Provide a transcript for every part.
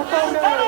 Oh, no.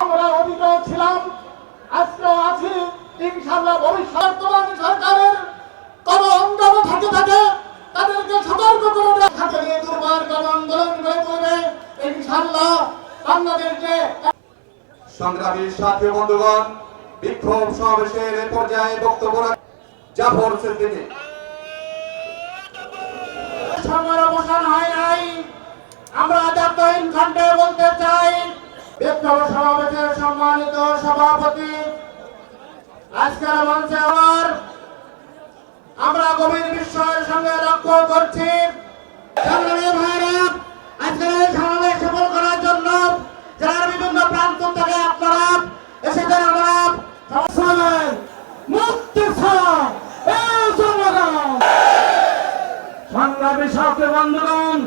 আমরা অতীতেও ছিলাম আজকেও আছি। ইনশাআল্লাহ ভবিষ্যৎ বর্তমান সরকারের কোন অঙ্গন থাকে থাকে তাদেরকে সতর্ক করে দেওয়া হাতে নিয়ে দুর্বার গণ আন্দোলন গড়ে তুলবে। ইনশাআল্লাহ বাংলাদেশকে সংগ্রামী সাথী বন্ধুগণ বিক্ষোভ সমাবেশের এ পর্যায়ে বক্তব্য রাখ- জাফর সিদ্দিকী। সময়ের অবসান হয় নাই। আমরা খণ্ডে বলতে চাই বিপ্লব সম্মানিত সভাপতি। আজকের মঞ্চে আমার আমরা গভীর বিস্ময়ের সঙ্গে লক্ষ্য করছি করার জন্য জেলার বিভিন্ন প্রান্ত থেকে আপনারা আমরা। মুক্তি সংগ্রামী সাথে বন্ধুগণ